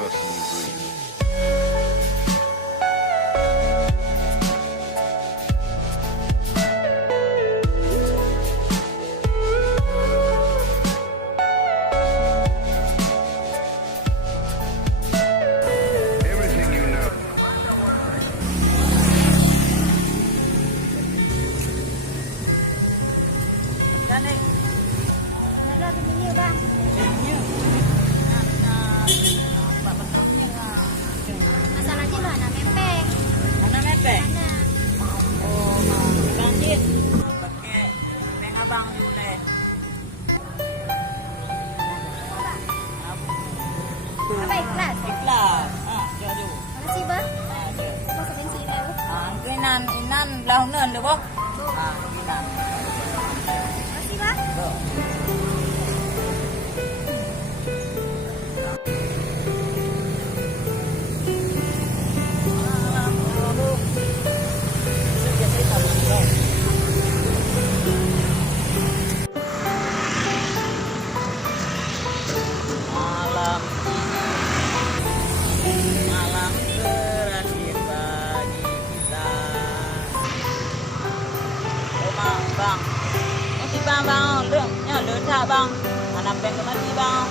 person you breathe. Everything you know. Gani. Wala biniyo ba? Inyo. Pak Betulnya lah. Masalahnya mana mepeng. Mana mepeng? Mana? Oh, lanjut. Pakai peng abang dulu deh. Apa ikhlas? Ikhlas. Ah, jadi. Makasih ba? Ada. Apa sebensin tahu? Ah, inan lahunan deh, Bok. Ah, inan. Makasih ba? Tuh. Malam ini malam terakhir bagi kita. Oh bang, masih bang, ya lớn thả bang, anak bang kemana bang?